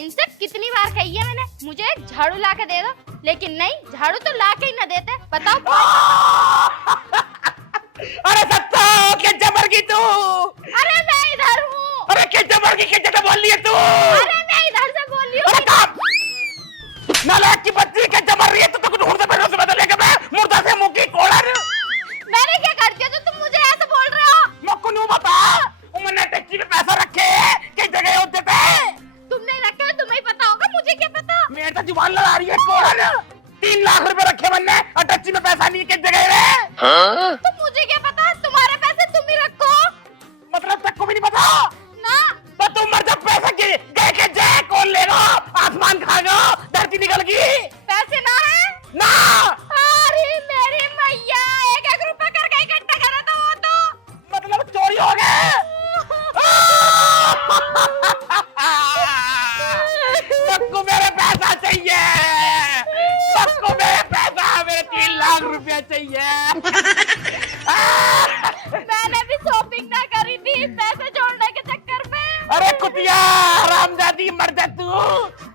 इनसे कितनी बार कही है मैंने, मुझे एक झाड़ू ला के दे दो, लेकिन नहीं, झाड़ू तो ला के ही न देते। बताओ। अरे सत्ता क्या जबर की तू? अरे मैं इधर हूँ। अरे क्या जबर की, क्या जगह बोल रही है तू? अरे मैं इधर से बोल रही हूँ। नालायक की बच्ची क्या जबर रही है? तू तो कुछ ढूंढते फिर से बदलेगा। मैं मुर्दा से मुंह की कोड़र। मैंने क्या कर दिया जो तुम मुझे ऐसे बोल रहे हो? मक्कू न्यू बता, मैंने टैक्सी में पैसा रखे हैं, किस जगह होते थे? तुमने रखे हो, तुम्हें पता होगा, मुझे क्या पता। मेरे तो जुबान लड़ा रही है कोड़र। 3 लाख रुपए रखे मैंने और टैक्सी में पैसा नहीं, किस जगह है? तो मुझे क्या पता, तुम्हारे पैसे तुम ही रखो। मतलब तक को भी नहीं पता ना तो तुम मर जब पैसे की गए के जाए कौन लेगा? आसमान खाएगा, धरती निकल गई। पैसे ना है ना अरे मेरी मैया, 1-1 रुपए करके इकट्ठा करा था वो तो। मतलब चोरी हो गए। सबको मेरे पैसा चाहिए, सबको मेरे पैसा, मेरे 3 लाख रुपया चाहिए। मैंने भी शॉपिंग ना करी थी पैसे जोड़ने के चक्कर में। अरे कुतिया हरामजादी, मर जा तू।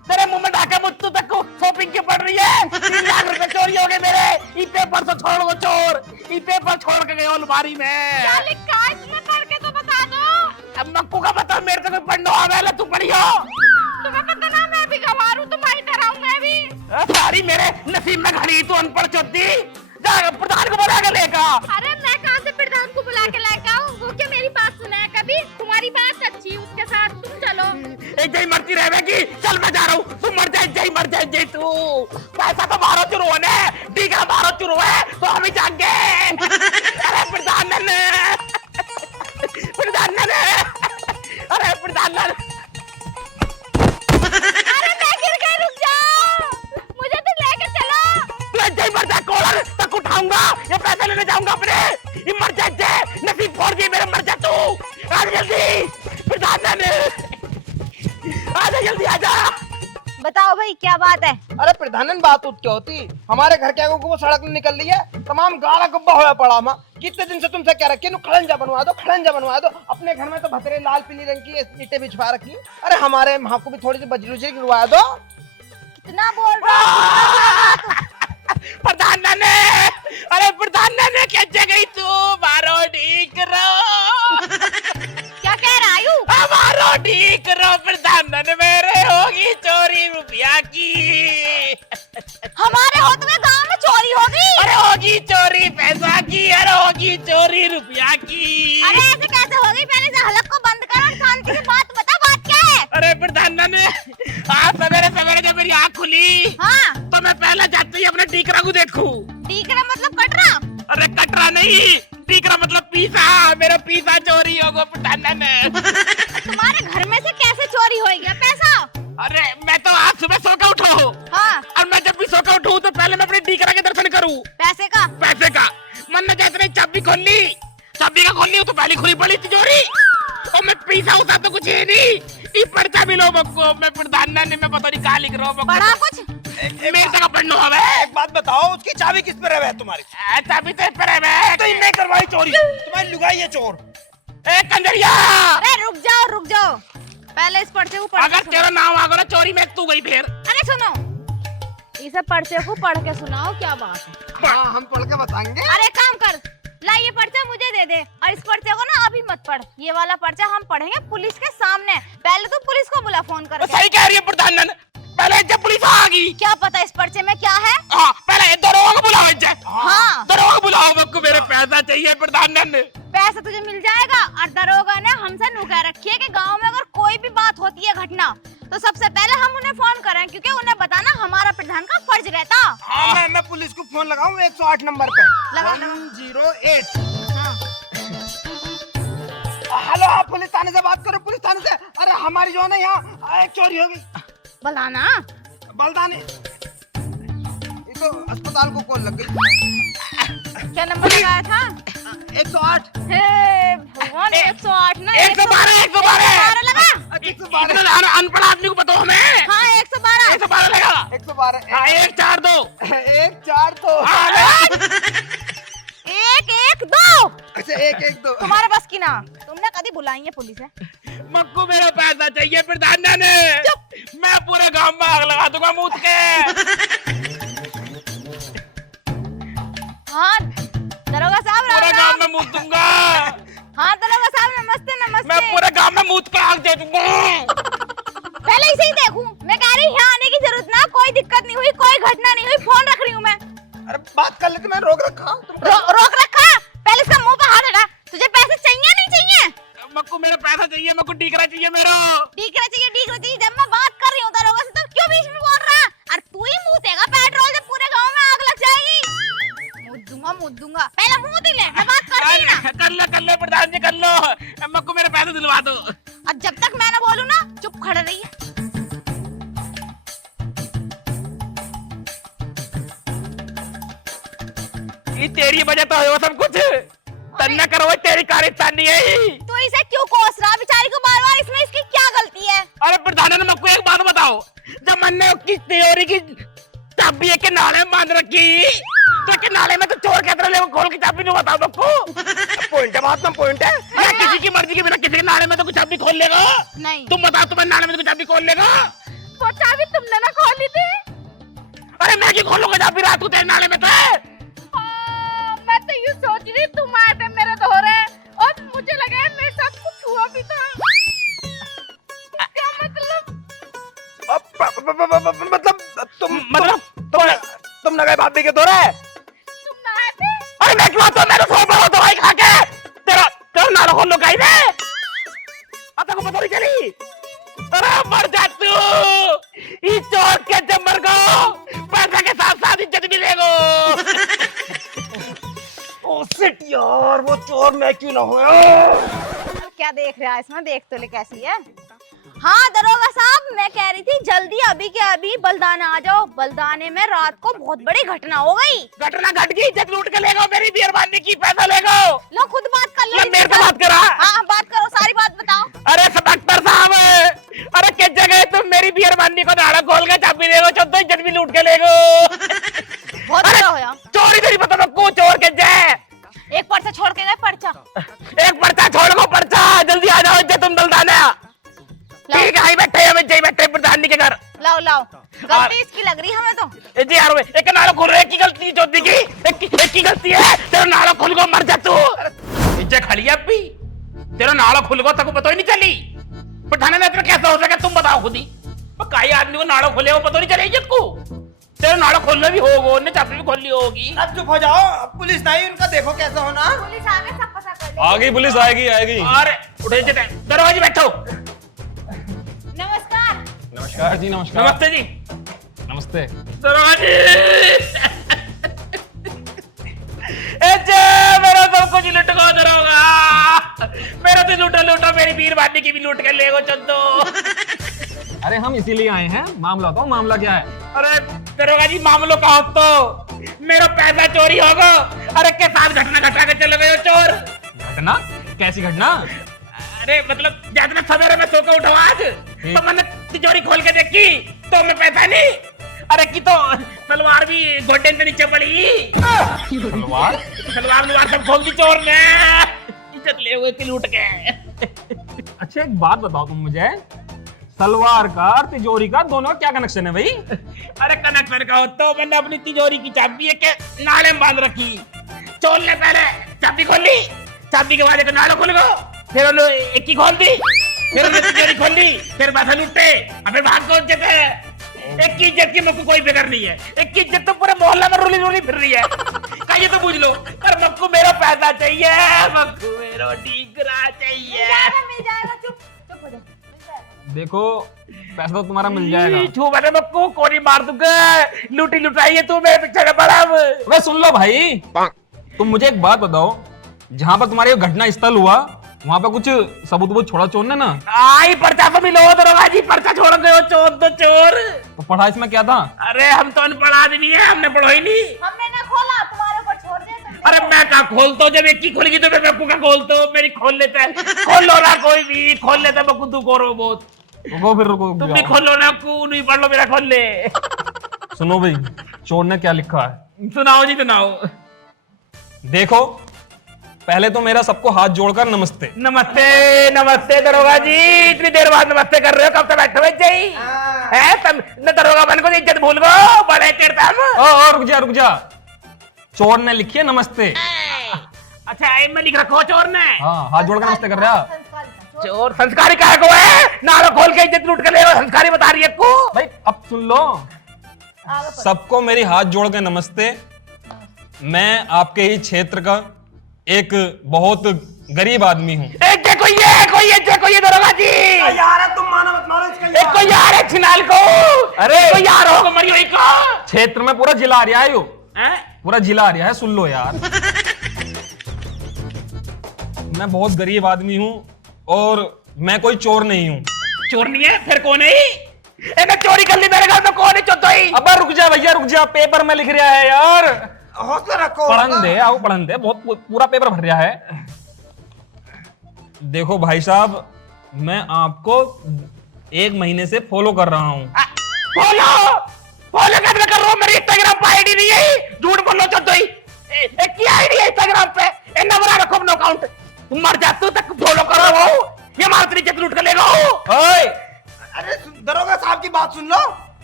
तेरे मुंह में ढाका मुत्तू तक को शॉपिंग की पड़ रही है। 3 लाख रुपए चोरी हो गए मेरे। ई पेपर तो छोड़ वो चोर, ई पेपर छोड़ के गए अलमारी में। क्या लिखा है इसमें, पढ़ के तो बता दो। अब मक्कू का बता, मेरे को कोई पढ़ना आवेला, तू पढ़ियो। तुम्हें पता ना मैं भी गंवार हूँ, तुम्हारी तरह हूँ मैं भी। सारी मेरे नसीब में घड़ी, तू अनपढ़ चोदी। जा प्रधान को बुला के लेगा। अरे मैं कहाँ से प्रधान को बुला के लाके आऊँ? वो क्या मेरी बात सुना है कभी? तुम्हारी बात अच्छी है उसके साथ, तुम चलो। एक जय मरती रहेगी। चल मैं जा रहा हूँ, तू मर जाए, जय मर जाए जय तू। पैसा तो मारो चुरो ने, डीगा मारो चुरो है तो हम ही जाएंगे। अरे प्रधान ने, प्रधान ने, अरे प्रधान ने। अरे मैं गिर गई, रुक जाओ, मुझे तो लेके चलो। तू जय मर जा कोलर तक उठाऊंगा, ये पैसे लेने जाऊंगा अपने। ये मर जा जय, नसीब फोड़ दी मेरे, मर जा तू। आ जल्दी प्रधान ने, आजा जल्दी आजा। बताओ भाई क्या बात है? अरे प्रधानन बात क्या होती, हमारे घर के आगे को वो सड़क निकल रही है, तमाम गाला गुब्बा होया पड़ा। माँ कितने दिन से तुमसे क्या रखी, खड़ंजा बनवा दो, खड़ंजा बनवा दो। अपने घर में तो भतरे लाल पीली रंग की ईंटें बिछवा रखी। अरे हमारे वहाँ को भी थोड़ी सी बजरी उजरी गिरवा दो। कितना बोल रहा है? प्रधान ने, अरे प्रधान ने क्या जगह तू मारो ठीक रहो। क्या कह रहा आयु? मारो ठीक रहो प्रधान ने, मेरे होगी चोरी रुपया की। हमारे हो तुम्हें गांव में चोरी होगी? अरे होगी चोरी पैसा की, अरे होगी चोरी रुपया की। अरे ऐसे कैसे होगी? पहले से हलक को बंद कर और शांति से बात बता, बात क्या है? अरे प्रधान ने, आज सवेरे सवेरे जब मेरी आँख खुली, हाँ तो मैं पहले जाते ही अपने टीकरा को देखूं। टीकरा मतलब कटरा? अरे कटरा नहीं, टीकरा मतलब पीसा। मेरा पीसा चोरी होगा प्रधान ने। तुम्हारे घर में से कैसे चोरी हो गया पैसा? अरे मैं तो आज सुबह सो के उठा हूँ, हाँ और मैं जब भी सो के उठूं तो पहले मैं अपने टीकरा के दर्शन करूँ। पैसे का? पैसे का मन ने जैसे नहीं, चाबी खोल ली, चाबी का खोल ली तो पहली खुली पड़ी तिजोरी। और मैं पीसा उसा तो कुछ है नहीं। ई पर्चा भी लो मक्को, मैं प्रधान ने, मैं पता नहीं कहाँ लिख रहा हूँ। बड़ा कुछ? मेरे तक पढ़ना हवे। एक बात बताओ, उसकी चाबी किस पे रहे तुम्हारी? चाबी तो पर है मैं। तो इनने करवाई चोरी, तुम्हारी लुगाई है चोर। ए कंजरिया, अरे रुक जाओ रुक जाओ, पहले इस पर्चे को पढ़ के अगर सुनो। तेरा नाम आगा ना चोरी में तू गई फिर। अरे सुनो, इसे पर्चे को पढ़ के सुनाओ, क्या बात है? हाँ हम पढ़ के बताएंगे। अरे काम कर, ला ये पर्चा मुझे दे दे, और इस पर्चे को ना अभी मत पढ़। ये वाला पर्चा हम पढ़ेंगे पुलिस के सामने। पहले तो पुलिस को बुला फोन करके। सही कह रही है प्रधान, पहले जब पुलिस आ गई। क्या पता इस पर्चे में क्या है? हाँ पहले दरोगा को बुलाओ। हाँ दरोगा को बुलाओ, आपको मेरे पैसा चाहिए प्रधान। पैसा तुझे मिल जाएगा, और दरोगा ने हमसे नुका रखी है कि गांव में अगर कोई भी बात होती है घटना, तो सबसे पहले हम उन्हें फोन करें, क्योंकि उन्हें बताना हमारा प्रधान का फर्ज रहता। हाँ मैं पुलिस को फोन लगाऊं 108 नंबर पे। लगा 108। हाँ। हेलो, आप पुलिस थाने से बात करो, पुलिस थाने से। अरे हमारी जो है ना यहाँ एक चोरी होगी। बुलाना बलदानी, ये तो अस्पताल को कॉल लग गई। क्या नंबर लगाया था? 108। हे भगवान, 108 ना 112 112 लगा। 112। अनपढ़ आदमी को बताओ हमें। हाँ 112 112 लगा। 112। हाँ 142 142। 112। से एक एक दो। तुम्हारे बस की ना, तुमने कभी बुलाई है पुलिस है? मक्कू मेरा पैसा चाहिए प्रधान ने। मैं पूरे गांव में आग लगा दूंगा मूत के। हाँ दरोगा साहब पूरे राम गांव राम। में मूत दूंगा। हाँ दरोगा साहब नमस्ते मैं नमस्ते। पूरे गांव में मूत के आग दे दूंगा। पहले इसे ही देखूं। मैं कह रही यहाँ आने की जरूरत ना, कोई दिक्कत नहीं हुई, कोई घटना नहीं हुई, फोन रख रही हूँ मैं। अरे बात कर लेते, मैं रोक रखा हूं, तुम रोक रखा? पहले इसका मुंह पे हाथ हटा। तुझे पैसे चाहिए नहीं चाहिए? मक्कू मेरा पैसा चाहिए, मक्कू डीकरा चाहिए मेरा। डीकरा चाहिए। जब मैं बात कर रही हूँ दरोगा से, तो क्यों बीच में बोल रहा? और तू ही मुंह देगा पेट्रोल से, पूरे गांव में आग लग जाएगी। मुँह दूंगा। पहले मुंह दे ले, मैं बात कर रही ना। कर ले प्रधान जी, कर लो। मक्कू मेरे पैसे दिलवा दो। और जब तक मैं ना बोलूं ना, चुप खड़े रहिए। ये तेरी वजह तो है वो सब कुछ। तन्ना करो, तेरी कारिस्तानी है। तो इसे क्यों कोस रहा? बेचारी को बार बार, इसमें इसकी क्या गलती है? अरे प्रधान ने मक्कू एक बात बताओ, जब मैंने उसकी तिजोरी की चाबी एक नाले में बांध रखी, तो के नाले में तो चोर के तरह ले खोल की चाबी नहीं बताओ मक्कू। पॉइंट है, बात में पॉइंट है। मैं किसी की मर्जी के बिना किसी के नाले में तो कुछ चाबी खोल लेगा? नहीं। तुम बताओ, तुम्हारे नाले में तो कुछ चाबी खोल लेगा? वो चाबी तुमने ना खोली थी। अरे मैं क्यों खोलूंगा चाबी? रात को तेरे नाले में था। मैं तो यूं सोच रही तुम आए थे मेरे धोरे और मुझे लगा मेरे साथ कुछ हुआ भी था। क्या मतलब? मतलब तुम न गए भाभी के दौरे? तुम ना आए थे? अरे मैं क्यों आता? मैं तो सो पड़ा दवाई खा के। तेरा तेरा नाला खोल लो कहीं से। आता को पता नहीं चली। अरे मर जा तू। इस चोर के जमर को पैसा के साथ साथ इज्जत भी लेगो। ओ शिट यार, वो चोर मैं क्यों ना हो? क्या देख रहा है इसमें? देख तो ले कैसी है। हाँ दरोगा साहब, मैं कह रही थी जल्दी अभी के अभी बलदाने आ जाओ। बलदाने में रात को बहुत बड़ी घटना हो गई। घटना घट गई, इज्जत लूट के लेगो मेरी मेहरबानी की, पैसा लेगो। लो खुद बात कर लो। मेरे से बात करा। हाँ बात करो, सारी बात बताओ। अरे इंस्पेक्टर साहब, अरे किस जगह तुम मेरी मेहरबानी को नाड़ा खोल के चाबी लेगो, चौदह इज्जत भी लूट के लेगो। बहुत बुरा होया। चोरी तेरी पता मक्कू, चोर के जाए। एक पर्चा छोड़ के गए, पर्चा। एक पर्चा छोड़ को पर्चा, जल्दी आ जाओ इज्जत तुम दलदाना। ठीक है, आई बैठे हमें जय बैठे प्रधान जी के घर। लाओ गलती इसकी लग रही हमें तो। जी यार, एक नाड़ा खोल रहे, एक की गलती चौथी की, एक की गलती है। तेरा नाड़ा खोल को मर जा तू। इज्जत खड़ी है अभी, तेरा नाड़ा खुल गो तक पता ही नहीं चली। प्रधान ने इतना कैसा हो सके तुम बताओ खुद ही। काई आदमी को नाड़ा खोले वो पता नहीं चले इज्जत को। तेरा नाड़ा खोलना भी होगा, उन्हें चाबी भी खोलनी होगी। अब चुप हो जाओ, पुलिस नहीं, उनका देखो कैसा होना। पुलिस आ गई, सब पता कर ले। आ गई पुलिस, आएगी आएगी। अरे उठे इज्जत, दरवाजे बैठो। नमस्कार। नमस्कार जी, नमस्कार। नमस्ते जी। नमस्ते। दरवाजे मेरा सब कुछ लुट गो दरोगा। मेरा तो लूटो मेरी मेहरबानी की भी लूट के ले गो चंदो। अरे हम इसीलिए आए हैं, मामला तो मामला क्या है? अरे दरोगा जी, मामलो का हो तो मेरा पैसा चोरी होगा। अरे के साथ घटना घटा के चले गए हो चोर। घटना? कैसी घटना? अरे मतलब जितना सवेरे में सो के उठा आज, तो मैंने तिजोरी खोल के देखी तो मैं पैसा नहीं। अरे की तो तलवार भी घोटे के नीचे पड़ी। तलवार सलवार सब खोल दी चोर ने, इज्जत ले हुए लूट के। अच्छा एक बात बताओ तुम मुझे, सलवार का और तिजोरी का दोनों का क्या कनेक्शन है भाई? अरे कनेक्शन का हो तो मैंने अपनी तिजोरी की चाबी एक नाले में बांध रखी। चोर ने पहले चाबी खोली, चाबी के बाद एक नाला खोल गो, फिर उन्होंने एक ही खोल दी, फिर उन्होंने तिजोरी खोल दी, फिर पैसा लूटे, अबे भाग को इज्जत है। एक की इज्जत की मुझको कोई फिक्र नहीं है, एक की इज्जत तो पूरे मोहल्ला में रुली फिर रही है। कहिए तो पूछ लो, पर मक्कू मेरा पैसा चाहिए, मक्कू मेरा डीगरा चाहिए। मिल जाएगा, चुप हो जा। देखो पैसा तो तुम्हारा मिल जाएगा। छू बने मक्कू, कोनी मार दूंगा। लूटी लुटाई है तू मेरे पीछे पड़ा। वे सुन लो भाई, तुम मुझे एक बात बताओ, जहाँ पर तुम्हारी घटना स्थल हुआ वहाँ पे कुछ सबूत छोड़ा चोर ने ना? आई पर्चा तो मिलो दरोगा जी, पर्चा छोड़ दो चोर तो चोर। तो पढ़ा इसमें क्या था? अरे हम तो अनपढ़ आदमी है, हमने पढ़ो ही नहीं। हमने ना खोला, तुम्हारे ऊपर छोड़ दिया तुमने। अरे मैं क्या खोलता हूँ, जब एक की खुलेगी तो मैं बक्कू का खोलता हूँ, मेरी खोल लेता है। खोल लो ना, कोई भी खोल लेता है बक्कू, तू करो बहुत। रुको तुम भी खोलो ना, कू नहीं पढ़ लो, मेरा खोल ले। सुनो भाई, चोर ने क्या लिखा है? सुनाओ जी सुनाओ। देखो पहले तो मेरा सबको हाथ जोड़कर नमस्ते। नमस्ते नमस्ते दरोगा जी, इतनी देर बाद नमस्ते कर रहे हो, कब तक बैठे हुए जी है तुम? न दरोगा बन को इज्जत भूल गो, बड़े तेरे तुम। ओ रुक जा, चोर ने लिखी है नमस्ते। अच्छा एम में लिख रखो चोर ने। हाँ, हाथ जोड़कर नमस्ते कर रहा। चोर संस्कारी काहे को है? नाड़ा खोल के इज्जत लूट के ले रहे हो, संस्कारी बता रही है को। भाई अब सुन लो, सबको मेरी हाथ जोड़ के नमस्ते। मैं आपके ही क्षेत्र का एक बहुत गरीब आदमी हूँ। कोई ये दरोगा जी यार तुम मानो मत मानो इसका एक कोई यार है छिनाल को। अरे कोई यार होगा मरियो एक को। क्षेत्र में पूरा जिला आ रहा है, हैं? पूरा जिला आ रहा है, सुन लो यार। मैं बहुत गरीब आदमी हूँ और मैं कोई चोर नहीं हूँ। चोर नहीं है फिर कौन है? मैं चोरी कर ली मेरे घर में, कौन है चोतोई? अब रुक जा भैया, रुक जा, पेपर में लिख रहा है यार। हौसला रखो। पढ़न दे, बहुत पूरा पेपर भर रहा है। देखो भाई साहब, मैं आपको 1 महीने से फॉलो कर रहा हूँ। फॉलो कर रहा हूँ। मेरी इंस्टाग्राम पे आईडी नहीं है, झूठ बोलो चोतोई। क्या आईडी है इंस्टाग्राम पे? ना बना रखो अपना अकाउंट। तुम मर जाते हो तक फॉलो करो वो, ये मार तरीके से लूट कर लेगा। अरे दरोगा साहब की बात सुन लो।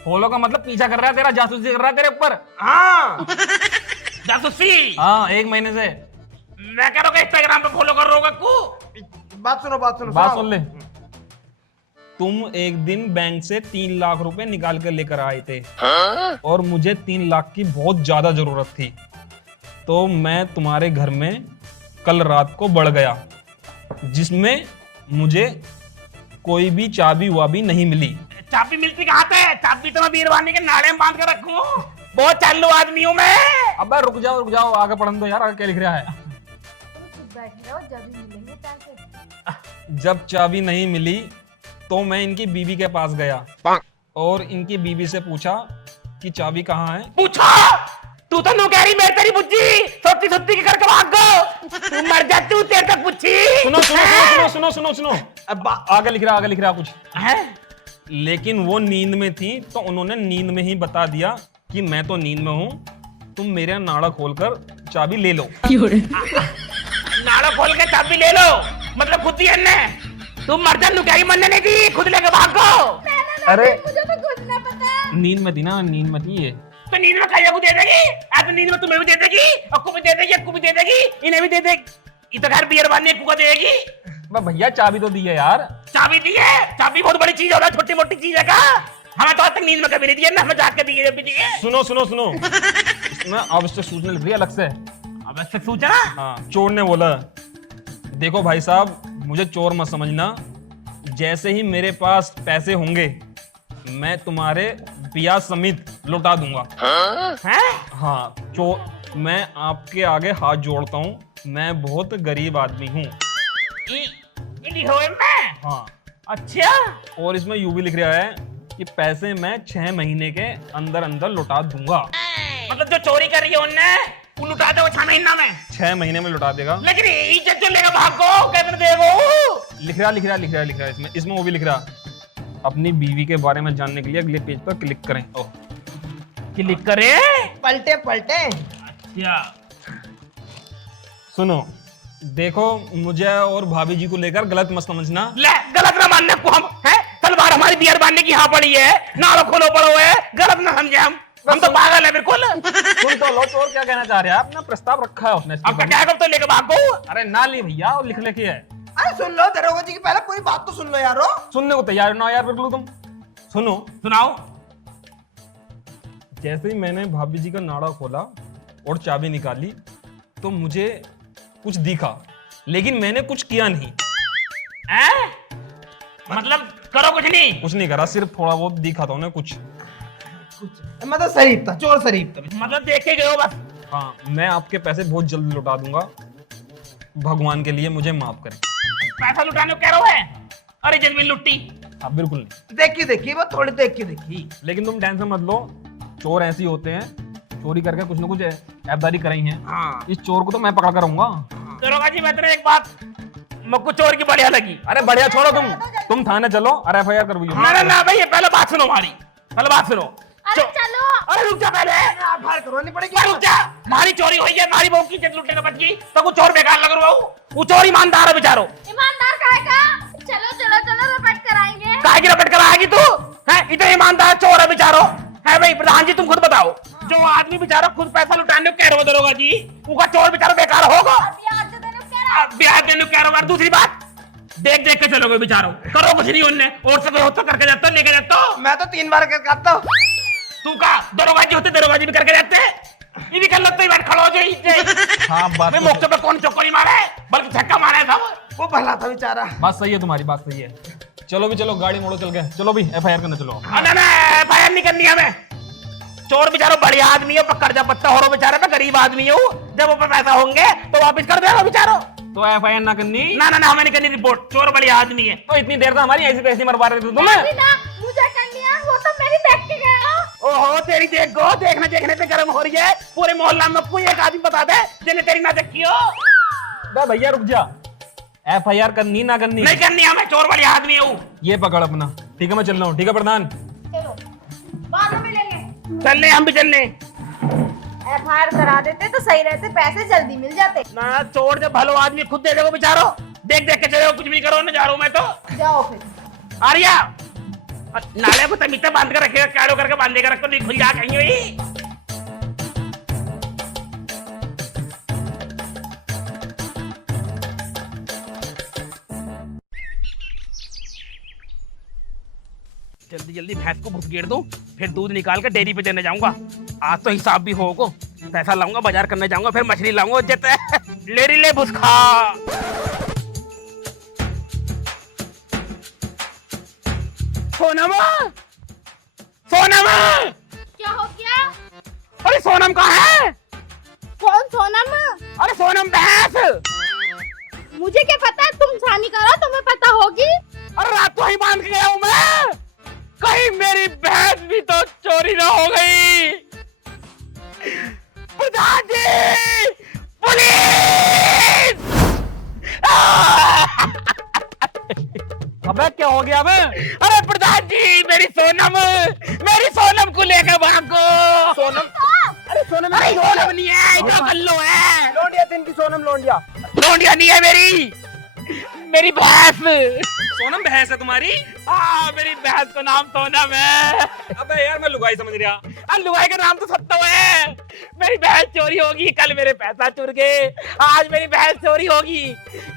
फॉलो का मतलब पीछा कर रहा है तेरा, जासूसी कर रहा है तेरे ऊपर। हाँ जासूसी। हाँ, 1 महीने से मैं कह रहा हूँ इंस्टाग्राम पे फॉलो कर रहा होगा को। बात सुनो बात सुन ले। तुम एक दिन बैंक से 3 लाख रुपए निकाल कर लेकर आए थे और मुझे 3 लाख की बहुत ज्यादा जरूरत थी, तो मैं तुम्हारे घर में कल रात को बढ़ गया, जिसमें मुझे कोई भी चाबी वाबी नहीं मिली। चाबी मिलती कहाँ पे? चाबी तो मैं बीरवानी के नाड़े में बांध कर रखूं। बहुत चालू आदमी हूँ मैं। अब रुक जाओ, आगे पढ़न दो यार, आगे क्या लिख रहा है। जब चाबी नहीं मिली तो मैं इनकी बीवी के पास गया और इनकी बीवी से पूछा कि चाबी कहाँ है। पूछा? तू तो नु कह रही मैं तेरी बुच्ची सोती के करके भाग गो। तू मर जा, तू तेरे तक पूछी। सुनो। अब आगे लिख रहा कुछ है। लेकिन वो नींद में थी तो उन्होंने नींद में ही बता दिया कि मैं तो नींद में हूँ, तुम मेरा नाड़ा खोलकर चाबी ले लो। नाड़ा खोल के चाबी ले लो मतलब खुद ही अन्ने। तुम मर जा, नु कह रही मरने नहीं दी, खुद लेके भाग गो। अरे मुझे तो कुछ नहीं पता। नींद में थी ये। तो नींद में खाइया को दे देगी, आज नींद में तुम्हें भी दे देगी, अक्को भी दे देगी, अक्को भी दे देगी, इन्हें भी दे देगी। इधर घर बियर बांधने को देगी। भैया चाबी तो दी है यार। चाबी दी है? चाबी बहुत बड़ी चीज होता है, छोटी मोटी चीज है का? हमें तो आज तक नींद में कभी नहीं दी है ना, हमें जाग के दी है, जब भी दी है। सुनो इसमें आवश्यक सूचना लिख रही है अलग से। आवश्यक सूचना? हाँ, चोर ने बोला, देखो भाई साहब, मुझे चोर मत समझना, जैसे ही मेरे पास पैसे होंगे मैं तुम्हारे ब्याज समेत लौटा दूंगा। हाँ, चोर, मैं आपके आगे हाथ जोड़ता हूँ, मैं बहुत गरीब आदमी हूँ। हाँ, अच्छा। और इसमें यूं भी लिख रहा है कि पैसे मैं 6 महीने के अंदर लौटा दूंगा। मतलब जो चोरी कर रही है उनने वो लुटा दे 6 महीना में? 6 महीने में लौटा देगा। लेकिन इज्जत जो लेगा भागो, कैसे देगो? लिख रहा इसमें वो भी लिख रहा, अपनी बीवी के बारे में जानने के लिए अगले पेज पर क्लिक करें। क्लिक करे? पलटे। क्या? सुनो, देखो, मुझे और भाभी जी को लेकर गलत मत समझना। ले, गलत ना मानने को हम हैं? तलवार हमारी बियर बांधने की यहाँ पड़ी है, नाड़ो खोलो पड़ो है, गलत ना समझे हम तो पागल है बिल्कुल। सुन तो लो, चोर क्या कहना चाह रहा है? अपना प्रस्ताव रखा है उसने। आपका क्या कब तो लेके भागो? अरे ना ली भैया, वो लिख लेके है। अरे सुन लो दरोगा जी की पहले पूरी बात तो सुन लो यारो। सुनने को तैयार ना यार, बिल्कुल तुम सुनो। सुनाओ। जैसे ही मैंने भाभी जी का नाड़ा खोला और चाबी निकाली तो मुझे कुछ दिखा, लेकिन मैंने कुछ किया नहीं। मतलब करो कुछ नहीं करा, सिर्फ थोड़ा बहुत दिखा था उन्हें कुछ। मतलब शरीफ था, चोर शरीफ था। मतलब देख के गए हो बस? हाँ, मैं आपके पैसे बहुत जल्द लौटा दूंगा, भगवान के लिए मुझे माफ करें। पैसा लुटाने को कह रहे हो? अरे जमीन लुट्टी? हाँ बिल्कुल नहीं। देखी वो थोड़ी देख के देखी। लेकिन तुम टेंशन मत लो, चोर ऐसे ही होते हैं, चोरी करके कुछ ना कुछ ऐबदारी कराई है। हाँ। इस चोर को तो मैं पकड़ कर रहूंगा। दरोगा जी, मैं तेरे एक बात, मुझको चोर की बढ़िया लगी। अरे बढ़िया, छोड़ो तुम थाने चलो और FIR करवाइए। ना भाई, पहले बात सुनो हमारी, पहले बात सुनो। अरे चलो। अरे रुक जा पहले, फायर करवानी पड़ेगी। रुक जा। मारी चोरी हुई है, मारी बहू की इज्जत लुटने का बच गई तो कुछ चोर बेकार लग रहा हूँ। वो चोर ईमानदार है बेचारो। ईमानदार कहेगा। चलो चलो चलो रपट कराएंगे। काहे की रपट कराएगी तू? है इतना ईमानदार चोर है बेचारो। है भाई प्रधान जी, तुम खुद बताओ, जो आदमी बेचारा खुद पैसा लुटाने को कह रहा दरोगा जी, उनका चोर बेचारा बेकार होगा। ब्याज दे देने को कह रहा है। ब्याज देने को कह रहा। दूसरी बात, देख देख के चलोगे बेचारो, करो कुछ नहीं उनने, और सब होता करके जाता लेके जाता। मैं तो 3 बार करता हूँ। तू का दरोगा जी होते, दरोगा जी भी करके जाते। ये भी कर लगता है, बैठ खड़ा हो जाए। हाँ बात मैं तो मौके पे कौन चौकड़ी मारे, बल्कि छक्का मारे सब। वो भला था बेचारा। बात सही है तुम्हारी, बात सही है। चलो भी चलो, गाड़ी मोड़ो चल के, चलो भी एफआईआर करने चलो। ना फायर नहीं करनी हमें। चोर बेचारो बढ़िया आदमी है, पकड़ जा पत्ता हो रहा बेचारा, मैं गरीब आदमी हूँ। जब ऊपर पैसा होंगे तो वापिस कर देगा बेचारो। तो एफआईआर ना करनी? ना हमें नहीं करनी रिपोर्ट, चोर बढ़िया आदमी है। तो इतनी देर तक हमारी ऐसी तैसी मरवा रहे थे तुम्हें। ना मुझे करनी है, वो तो मेरी देख के गया। ओहो तेरी देख गो, देखने देखने पे गर्म हो रही है। पूरे मोहल्ला में कोई एक आदमी बता दे जिन्हें तेरी ना देखी हो। बे भैया रुक जा, एफआईआर करनी ना करनी? नहीं करनी हमें, चोर बढ़िया आदमी हूँ। ये पकड़ अपना, ठीक है मैं चल रहा हूँ। ठीक है प्रधान, चलो बाद में मिलेंगे। चलने हम भी चलने। एफआईआर करा देते तो सही रहते, पैसे जल्दी मिल जाते। ना चोर जब भलो आदमी खुद दे देगा बेचारो। देख देख के चलो, कुछ भी करो ना, जा रहा हूँ मैं तो। जाओ फिर। आर्या नाले को तमीता बांध कर रखेगा, कैड़ो करके बांधेगा, रखो नहीं खुल जा कहीं हुई। जल्दी जल्दी भैंस को भूख गेड़ दूं, फिर दूध निकाल कर डेयरी पे देने जाऊंगा। आज तो हिसाब भी होगा, पैसा लाऊंगा, बाजार करने जाऊंगा, फिर मछली लाऊंगा। लेरी ले भुसखा। सोनम, सोनम, क्या हो गया? अरे सोनम कहाँ है? कौन सोनम? अरे सोनम भैंस। मुझे क्या पता, तुम शानी करो, तुम्हें पता होगी। अरे रात को ही बांध के गया हूँ मैं, कहीं मेरी भैंस भी तो चोरी ना हो गई। प्रधान जी, पुलिस! अबे क्या हो गया बे? अरे प्रधान जी, मेरी सोनम को लेकर भागो। सोनम? अरे सोनम अरे सोनम नहीं है, जो कल्लो है। लोंडिया थी इनकी, सोनम लोंडिया। लोंडिया नहीं है मेरी भैंस। सोनम भैंस है तुम्हारी? हाँ मेरी भैंस का नाम सोनम है। अबे यार मैं लुगाई समझ रहा। लुगाई का नाम तो सत्तो है। मेरी भैंस चोरी होगी, कल मेरे पैसा चुर गए, आज मेरी भैंस चोरी होगी।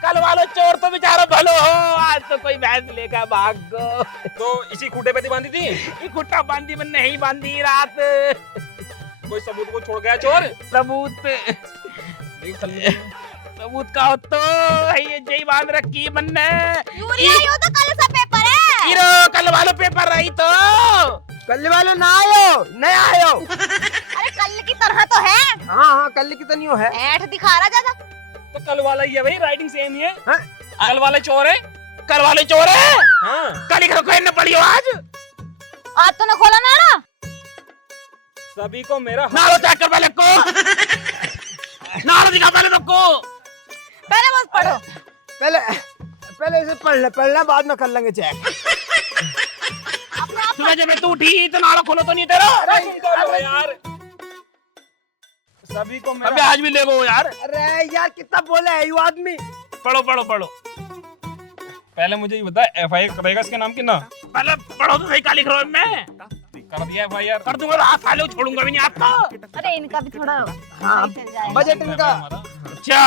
कल वालों चोर तो बेचारा भलो हो, आज तो कोई भैंस लेकर भाग गो। तो इसी खूटे पे थी बांधी थी? ये खुट्टा बांधी में नहीं बांधी रात। कोई सबूत को छोड़ गया चोर? सबूत का हो तो ये जय बांध रखी मन ने। यूरिया यो तो कल सा पेपर है। हीरो कल वालों पेपर रही तो। कल वाले ना आयो, नया आयो। अरे कल की तरह तो है। हाँ कल की तो नहीं है। ऐठ दिखा रहा ज्यादा। तो कल वाला ही है भाई, राइटिंग सेम ही है। हाँ? कल वाले चोर है। कल वाले चोर है। हाँ। कल ही पड़ी हो आज। आज तो ना खोला ना। सभी को मेरा नालो चेक कर पहले को। नालो दिखा पहले तो को। पहले बस पढ़ो। पहले इसे पढ़ना बाद में कर लेंगे चेक। सुबह जब तू उठी तो नालो खोलो तो नहीं तेरा। अरे यार, सभी को अबे मेरा। आज भी ले गो यार। अरे यार कितना बोला है ये आदमी। पढ़ो। पहले मुझे ये बता, एफआईआर करेगा इसके नाम की ना? पहले पढ़ो तो सही, क्या लिख रहा हूँ मैं? कर दिया एफआईआर। कर दूंगा, आज साले छोड़ूंगा भी नहीं आपको। अरे इनका भी थोड़ा हाँ सही चल जाएगा। बजट इनका। अच्छा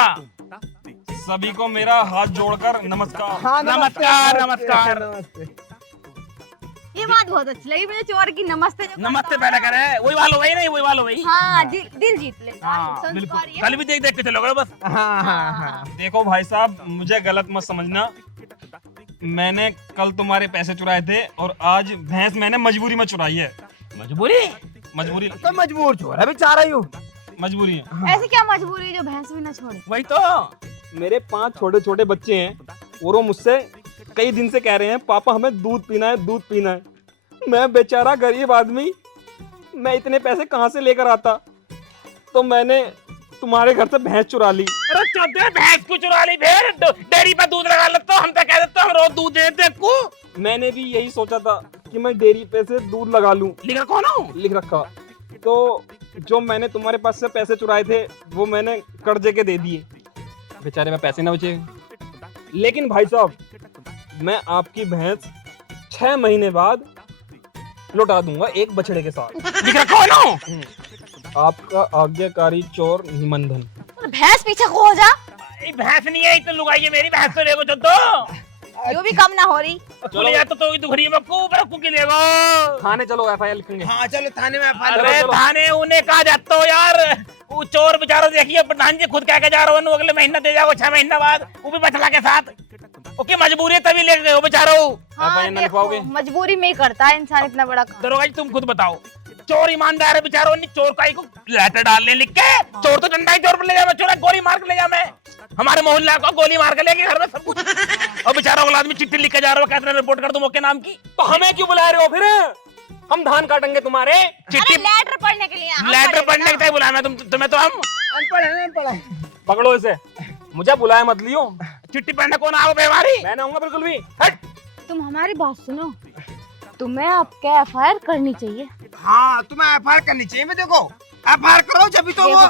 सभी को मेरा हाथ जोड़कर नमस्कार। हाँ नमस्कार। नमस्ते। ये बात बहुत अच्छी लगी मुझे, चोर की नमस्ते जो नमस्ते पहले करे, वही वालो वही नहीं, वही वालो वही। हाँ दिल जीत लेता है, हाँ बिल्कुल। संस्कारी है। कल भी देख देख के चलोगे बस। हाँ देखो भाई साहब, मुझे गलत मत समझना। मैंने कल तुम्हारे पैसे चुराए थे और आज भैंस मैंने मजबूरी में चुराई है। मजबूरी तो मजबूर चोर है बेचारा यूं। मजबूरी है। ऐसी क्या मजबूरी जो भैंस भी ना छोड़े। वही तो। मेरे 5 छोटे छोटे बच्चे हैं और वो मुझसे कई दिन से कह रहे हैं पापा हमें दूध पीना है। मैं बेचारा गरीब आदमी, मैं इतने पैसे कहाँ से लेकर आता? तो मैंने तुम्हारे घर से भैंस चुरा ली। अरे चौथे भैंस को चुरा ली, फिर डेयरी पर दूध लगा लेते हो, हम तो कह देते हो हम रोज दूध देते हैं को। मैंने भी यही सोचा था कि मैं डेयरी पे से दूध लगा लूं। लिख रखो ना। लिख रखा। तो जो मैंने तुम्हारे पास से पैसे चुराए थे वो मैंने कर्जे के दे दिए, बेचारे में पैसे ना बचे। लेकिन भाई साहब, मैं आपकी भैंस 6 महीने बाद लौटा दूंगा एक बछड़े के साथ। दिख रहा कौन हो? आपका आज्ञाकारी चोर निमंधन। और भैंस पीछे को हो जा, ये भैंस नहीं है, तो लुगाई है मेरी भैंस तो लेगो तो यो भी कम ना हो रही। चलो यार, तो ही दुखरी में को की लेगो। थाने चलो, FIR लिखेंगे। हाँ चलो थाने में अरे थाने उन्हें कहा जाता हो यार, वो चोर बेचारा देखिए प्रधान जी खुद कह के जा रहे हो, अगले महीना दे जाओ 6 महीना बाद, वो भी बछड़ा के साथ। ओके मजबूरी है तभी ले गए हो बेचारो। हाँ, FIR ना लिखवाओगे? मजबूरी में ही करता है इंसान इतना बड़ा काम। दरोगा जी तुम खुद बताओ, चोर ईमानदार है बेचारो, नहीं चोर का ही को लेटर डालने लिख के, चोर तो डंडा ही चोर पर ले जा, चोर गोली मार के ले जा। मैं हमारे मोहल्ला को गोली मार के लेके घर में सब कुछ, और बेचारा अगला आदमी चिट्ठी लिख के जा रहा है, कहते हैं रिपोर्ट कर दूं ओके नाम की। तो हमें क्यों बुला रहे हो फिर? हम धान काटेंगे तुम्हारे। चिट्ठी लेटर पढ़ने के लिए हम लेटर पढ़े थे पढ़ने ना। के लिए बुलाया मैं तुम्हें, तो हम अनपढ़ है। पकड़ो इसे, मुझे बुलाया मत लियो। चिट्ठी पढ़ने कौन आओ बेमारी? मैं ना आऊंगा बिल्कुल भी। हट। तुम हमारी बात सुनो, तुम्हें आपके FIR करनी चाहिए। हाँ तुम्हें FIR करनी चाहिए। मैं देखो FIR करो जब तो वो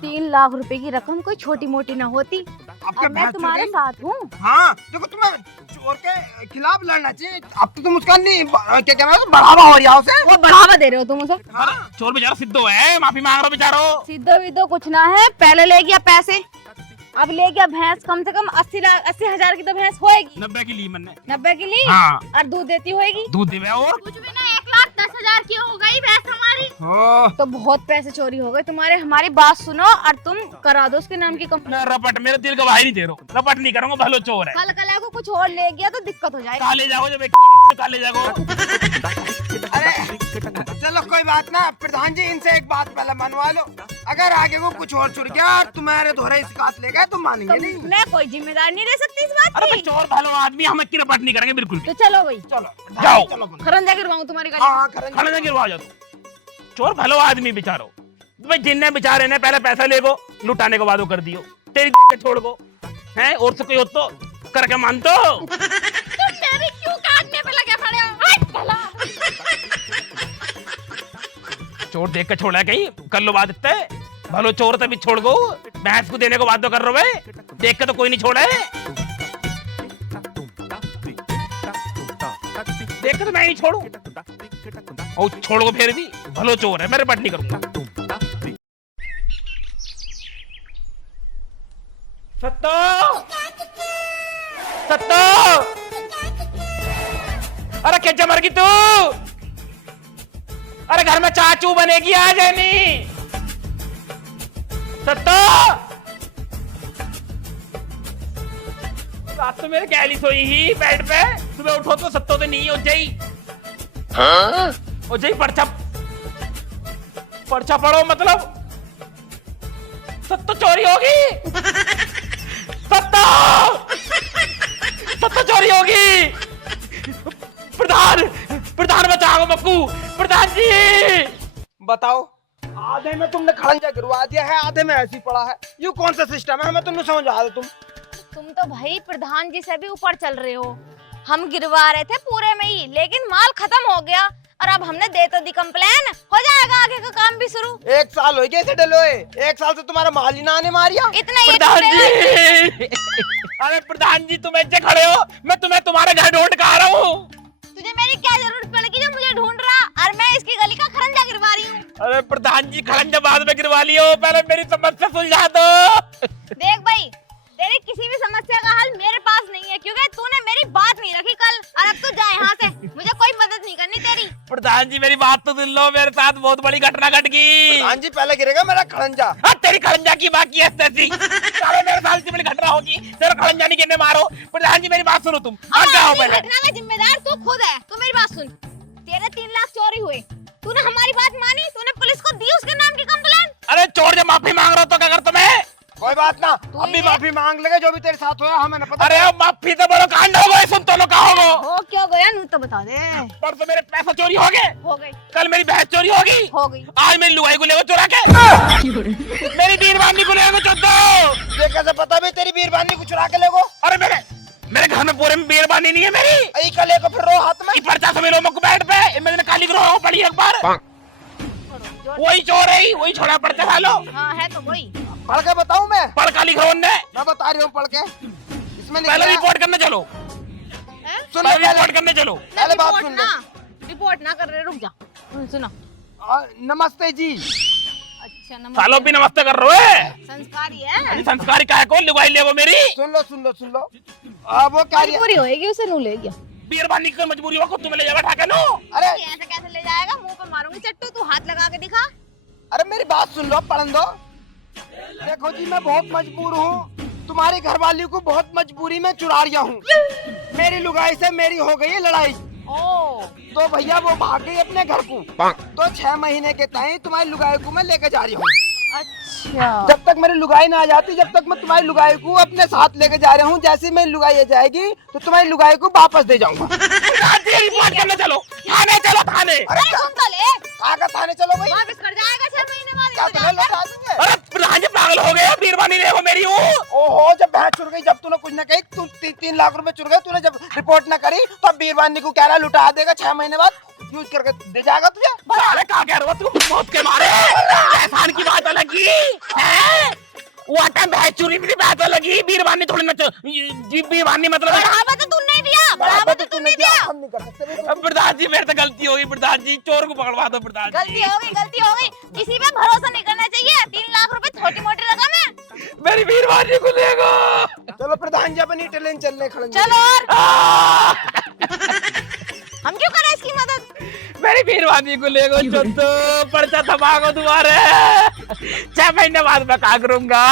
3 लाख रुपए की रकम कोई छोटी मोटी ना होती। आपके अब मैं भैंस तुम्हारे चुर साथ हूँ। हाँ देखो तुम्हें चोर के खिलाफ लड़ना चाहिए। अब तो तुम उसका नहीं क्या कहना है, बढ़ावा हो रहा है उसे। वो बढ़ावा दे रहे हो तुम उसे। हाँ चोर बेचारा सिद्धो है, माफी मांग रहा बेचारो। सीधो विधो कुछ ना है, पहले ले गया पैसे, अब ले गया भैंस। कम से कम 80 हजार की तो भैंस होएगी। 90 की ली मैंने। 90 की ली। हाँ। और दूध देती होएगी। दूध देवे और कुछ भी ना 1,10,000 की हो गई भैंस हमारी। तो बहुत पैसे चोरी हो गए तुम्हारे। हमारी बात सुनो और तुम करा दो उसके नाम की कंप्लेंट। ना रपट, मेरे दिल का भाई नहीं दे रहा, रपट नहीं करूंगा, भलो चोर है। कल कल को कुछ और ले गया तो दिक्कत हो जाएगी। काले जाओ जब काले जाओ। अरे चलो कोई बात ना, प्रधान जी इनसे एक बात पहले मनवा लो, अगर आगे को कुछ और छुड़ गया और तुम्हारे दोहरे शिकायत ले गए तो मानेंगे नहीं। मैं कोई जिम्मेदार नहीं रह सकती इस बात अरे की। भाई चोर भलो आदमी, हम की रपट नहीं करेंगे बिल्कुल भी। तो चलो भाई, चलो जाओ। चलो बोलो। खरंजा गिरवाऊं तुम्हारी गली। हाँ खरंजा। खड़े ना गिरवा जाओ तुम। चोर भलो आदमी बेचारो, भाई जिनने बेचारे ने पहले पैसा ले गो, लुटाने के बाद वो कर दियो, तेरी के छोड़ गो हैं, और से कोई हो तो करके मान दो। तुम मेरी क्यों काटने पे लगे पड़े हो? हट भला। चोर देख के छोड़ा है कहीं, कर लो बात इतने भलो चोर तभी छोड़ गो, भैंस को देने को बात तो कर रहे हो, देख के तो कोई नहीं छोड़ा है, देख के तो मैं नहीं छोड़ू, और छोड़ गो फिर भी भलो चोर है, मेरे बट नहीं करूंगा। सत्तो सत्तो, अरे क्या जमर की तू, अरे घर में चाचू बनेगी आ जानी। सत्तो, रात तो मेरे गैली सोई ही बेड पे, सुबह उठो तो सत्तो तो नहीं हो जाई। हो जाई पर्चा पर्चा पढ़ो, मतलब सत्तो चोरी होगी, सत्तो सत्तो चोरी होगी। प्रधान प्रधान बचाओ मक्कू, प्रधान जी। बताओ, आधे में तुमने खड़ंजा गिरवा दिया है, आधे में ऐसी पड़ा है, ये कौन सा सिस्टम है? हमें तुमने समझा दो। तुम तो भाई प्रधान जी से भी ऊपर चल रहे हो। हम गिरवा रहे थे पूरे में ही, लेकिन माल खत्म हो गया और अब हमने दे तो दी कंप्लेन, हो जाएगा आगे का काम भी शुरू। 1 साल हो गया इसे डलोए, 1 साल से तुम्हारा माल ही ना आने मारिया। इतना ये प्रधान तो जी, अरे प्रधान जी तुम ऐसे खड़े हो, मैं तुम्हें तुम्हारे घर ढूंढ के आ रहा हूँ। तुझे मेरी क्या जरूरत पड़ेगी जो मुझे ढूंढ रहा, और मैं इसकी गली का खरंजा गिरवा रही हूँ। अरे प्रधान जी खड़ंजा बाद में गिरवा लियो, पहले मेरी समस्या सुलझा दो। देख भाई, तेरी किसी भी समस्या का हल मेरे पास नहीं है, क्योंकि तूने मेरी बात नहीं रखी कल, और अब तू जा यहाँ से, मुझे कोई मदद नहीं करनी तेरी। प्रधान जी मेरी बात तो सुन लो, मेरे साथ बहुत बड़ी घटना घट गई। प्रधान जी पहले गिरेगा मेरा खड़ंजा। हाँ, तेरी खड़ंजा की बाकी है ऐसी, सारे मेरे साथ की बड़ी घटना होगी, तेरा खड़ंजा नहीं गिरने मारो। प्रधान जी मेरी बात सुनो, तुम आ जाओ पहले। घटना का जिम्मेदार तू खुद है। तू मेरी बात सुन, तेरे 3 लाख चोरी हुए, तूने हमारी बात मानी, तूने पुलिस को दी उसके नाम की कंप्लेन। अरे चोर जब माफी मांग रहा हो तो क्या कर तुम्हें? कोई बात ना, अब भी माफी मांग लेगा जो भी तेरे साथ होया, हमें ना पता। अरे अब माफी तो बड़ो कांड हो गए, सुन तो लो कहा हो। हो क्यों गया नू तो बता दे। परसों मेरे पैसा चोरी हो गए, हो गई, कल मेरी भैंस चोरी होगी, हो गई। आज मेरी लुगाई को ले चुरा के मेरी बीरबानी को ले चुरा। ये कैसे पता भी तेरी बीरबानी को चुरा के ले गो? अरे मेरे घर में पूरे में बीरबानी नहीं है मेरी। आई का लेको फिर रो हाथ में। ये पर्चा से मेरे मुख बैठ पे, मैंने काली ग्रह पड़ी एक बार। जो वही चोर है, वही छोड़ा पड़ता था लो। हाँ है तो वही। पढ़ के बताऊं मैं? पढ़ का लिखा उनने। मैं बता रही हूँ पढ़ के। इसमें लिखा पहले है- रिपोर्ट करने चलो, सुन लो पहले पहले, रिपोर्ट करने चलो। पहले बात सुन लो। रिपोर्ट ना कर रहे, रुक जा। सुनो। नमस्ते जी। अच्छा सालों भी नमस्ते कर रहे हो। संस्कारी है। अरे संस्कारी का है कौन लुगाई ले वो मेरी। सुन लो सुन लो सुन लो। वो क्या मजबूरी होएगी उसे नू ले गया। बीरबानी की मजबूरी हो, कुत्ते में ले जा बैठा के नो। अरे ऐसे कैसे ले जाएगा? मुंह पे मारूंगी चट्टू, तू हाथ लगा के दिखा। अरे मेरी बात सुन लो, पढ़न दो। देखो जी मैं बहुत मजबूर हूँ, तुम्हारी घरवाली को बहुत मजबूरी में चुरा रिया हूँ। मेरी लुगाई से मेरी हो गई है लड़ाई, ओ तो भैया वो भाग गई अपने घर को। तो 6 महीने के टाइम तुम्हारी लुगाई को मैं लेकर जा रही हूँ। अच्छा। जब तक मेरी लुगाई ना आ जाती, जब तक मैं तुम्हारी लुगाई को अपने साथ लेकर जा रहा हूँ। जैसे मेरी लुगाई आ जाएगी तो तुम्हारी लुगाई को वापस दे जाऊंगा। रिपोर्ट करने चलो, थाने चलो, थाने। अरे सुन तो ले, कहाँ का थाने चलो भाई? वापस कर जाएगा 6 महीने बाद। क्या तुम्हें लौटा दूंगे? अरे प्रधान जी पागल हो गए, बीरबानी ले वो मेरी हूँ। ओहो, जब भैंस चुर गई, जब तूने कुछ न कही, तू 3 लाख रुपए चुर गए, तूने जब रिपोर्ट न करी तो अब बीरबानी को कह रहा लुटा देगा 6 महीने बाद, यूज करके दे जाएगा तुझे। अरे क्या कह रहे हो तुम, मौत के मारे। एहसान की बात अलग ही है, वो टाइम भैंस चुरी भी बात अलग ही। बीरबानी थोड़ी ना जी, बीरबानी मतलब बढ़ावा तो तूने दिया, बढ़ावा तो तूने दिया। हम नहीं कर सकते। अब प्रधान जी मेरे तो गलती होगी, प्रधान जी चोर को पकड़वा दो प्रधान जी। गलती हो गई, गलती हो गई। किसी पे भरोसा नहीं करना चाहिए। 3 लाख रुपए छोटी मोटी रकम है। मेरी बीरबानी को लेगा। चलो प्रधान जी अपनी ट्रेन चलने खड़े। चलो और आ! हम क्यों करें इसकी मदद? मेरी बीरबानी को लेगा, चुत्तो पर्चा दबाओ दोबारा। 6 महीने बाद मैं क्या करूंगा।